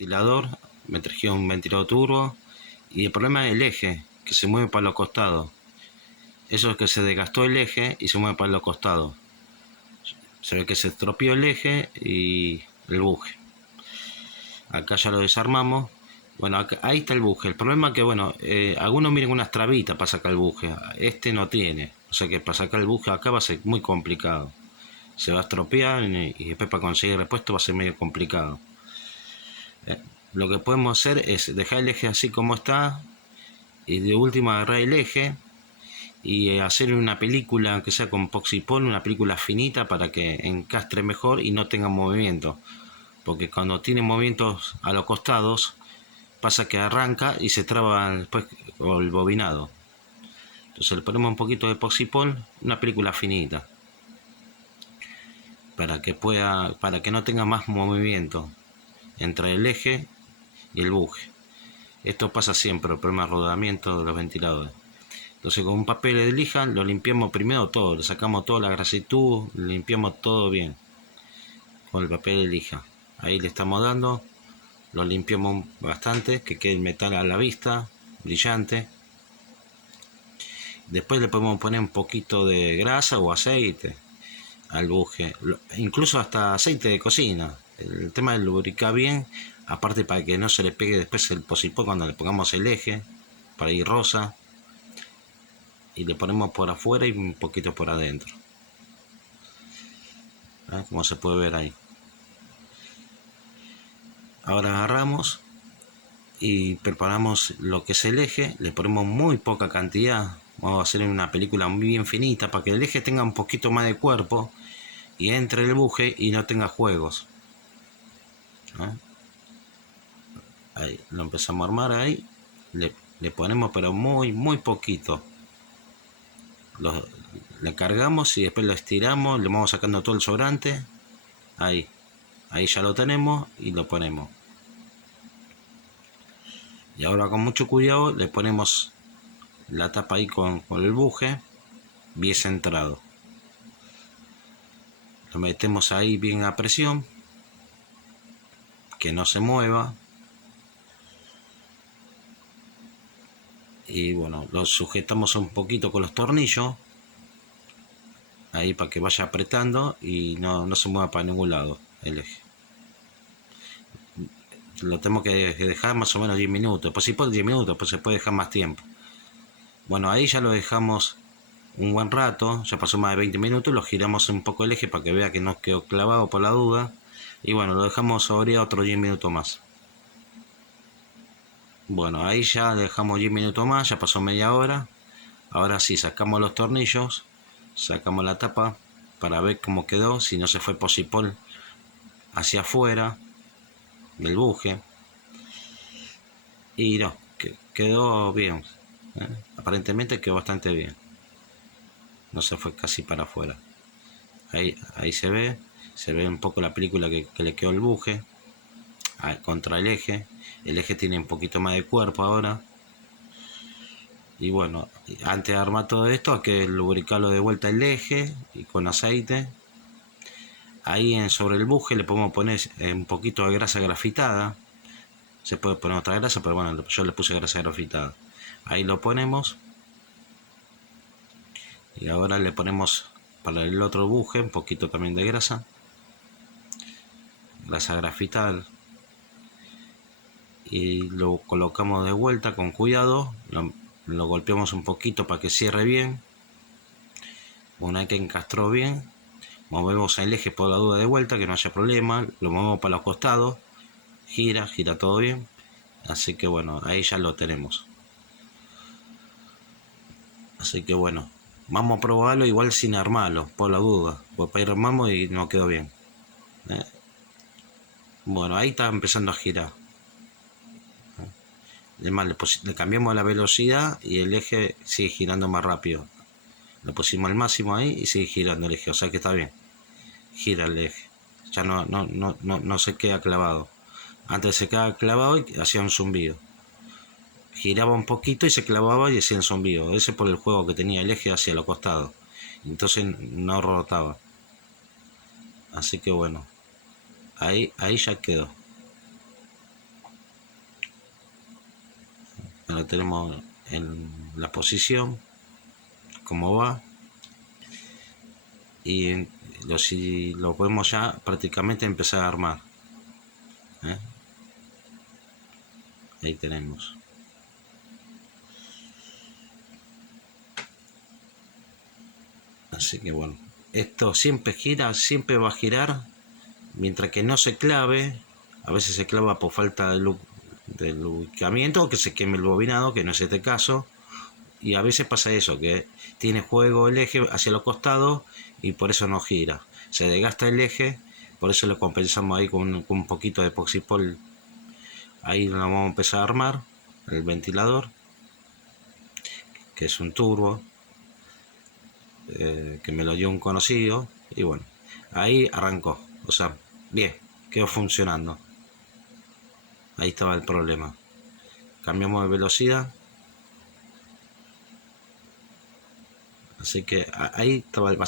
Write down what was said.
ventilador, me trajeron un ventilador turbo y el problema es el eje, que se mueve para los costados. Eso es que se desgastó el eje y se mueve para los costados. Se ve que se estropeó el eje y el buje. Acá ya lo desarmamos. Bueno, acá, ahí está el buje. El problema es que, bueno, algunos miren unas trabitas para sacar el buje. Este no tiene. O sea que para sacar el buje acá va a ser muy complicado. Se va a estropear y después para conseguir el repuesto va a ser medio complicado. Lo que podemos hacer es dejar el eje así como está y de última agarrar el eje y hacer una película que sea con poxipol, una película finita para que encastre mejor y no tenga movimiento, porque cuando tiene movimientos a los costados pasa que arranca y se traba después el bobinado. Entonces le ponemos un poquito de poxipol, una película finita para que no tenga más movimiento entre el eje y el buje. Esto pasa siempre, el problema de rodamiento de los ventiladores. Entonces con un papel de lija lo limpiamos primero todo, le sacamos toda la grasitud, limpiamos todo bien con el papel de lija. Ahí le estamos dando, lo limpiamos bastante, que quede el metal a la vista, brillante. Después le podemos poner un poquito de grasa o aceite al buje, incluso hasta aceite de cocina. El tema de lubricar bien, aparte para que no se le pegue después el posipol cuando le pongamos el eje, para ir rosa. Y le ponemos por afuera y un poquito por adentro. Como se puede ver ahí. Ahora agarramos y preparamos lo que es el eje. Le ponemos muy poca cantidad. Vamos a hacer una película muy bien finita para que el eje tenga un poquito más de cuerpo y entre el buje y no tenga juegos. Ahí lo empezamos a armar ahí. Le ponemos pero muy poquito. Le cargamos y después lo estiramos, le vamos sacando todo el sobrante. Ahí ya lo tenemos y lo ponemos. Y ahora con mucho cuidado le ponemos la tapa ahí con el buje bien centrado. Lo metemos ahí bien a presión, que no se mueva. Y bueno, lo sujetamos un poquito con los tornillos ahí para que vaya apretando y no se mueva para ningún lado el eje. Lo tenemos que dejar más o menos 10 minutos, pues si puede 10 minutos, pues se puede dejar más tiempo. Bueno, ahí ya lo dejamos un buen rato, ya pasó más de 20 minutos, lo giramos un poco el eje para que vea que no quedó clavado por la duda. Y bueno, lo dejamos sobre otros 10 minutos más. Bueno, ahí ya dejamos 10 minutos más, ya pasó media hora. Ahora sí, sacamos los tornillos, sacamos la tapa para ver cómo quedó, si no se fue posipol hacia afuera del buje. Y no, quedó bien. Aparentemente quedó bastante bien. No se fue casi para afuera. Ahí se ve un poco la película que le quedó el buje contra el eje. El eje tiene un poquito más de cuerpo ahora. Y bueno, antes de armar todo esto hay que lubricarlo de vuelta el eje y con aceite. Ahí sobre el buje le podemos poner un poquito de grasa grafitada. Se puede poner otra grasa, pero bueno, yo le puse grasa grafitada. Ahí lo ponemos. Y ahora le ponemos para el otro buje un poquito también de grasa grafitada. Y lo colocamos de vuelta con cuidado. Lo golpeamos un poquito para que cierre bien. Una vez que encastró bien, movemos el eje por la duda de vuelta, que no haya problema. Lo movemos para los costados. Gira todo bien. Así que bueno, ahí ya lo tenemos. Así que bueno, vamos a probarlo igual sin armarlo, por la duda. Porque ahí armamos y no quedó bien. Bueno, ahí está empezando a girar. Además le cambiamos la velocidad y el eje sigue girando más rápido. Le pusimos el máximo ahí y sigue girando el eje, o sea que está bien. Gira el eje. Ya no se queda clavado. Antes se quedaba clavado y hacía un zumbido. Giraba un poquito y se clavaba y hacía el zumbido. Ese por el juego que tenía el eje hacia los costados. Entonces no rotaba. Así que bueno. Ahí ya quedó. Ahora tenemos en la posición, cómo va, y si lo podemos ya prácticamente empezar a armar. Ahí tenemos. Así que bueno, esto siempre gira, siempre va a girar mientras que no se clave. A veces se clava por falta de lubricamiento o que se queme el bobinado, que no es este caso. Y a veces pasa eso, que tiene juego el eje hacia los costados y por eso no gira. Se desgasta el eje, por eso lo compensamos ahí con un poquito de epoxipol. Ahí lo vamos a empezar a armar, el ventilador, que es un turbo, que me lo dio un conocido. Y bueno, ahí arrancó. O sea, bien, quedó funcionando. Ahí estaba el problema. Cambiamos de velocidad. Así que ahí estaba el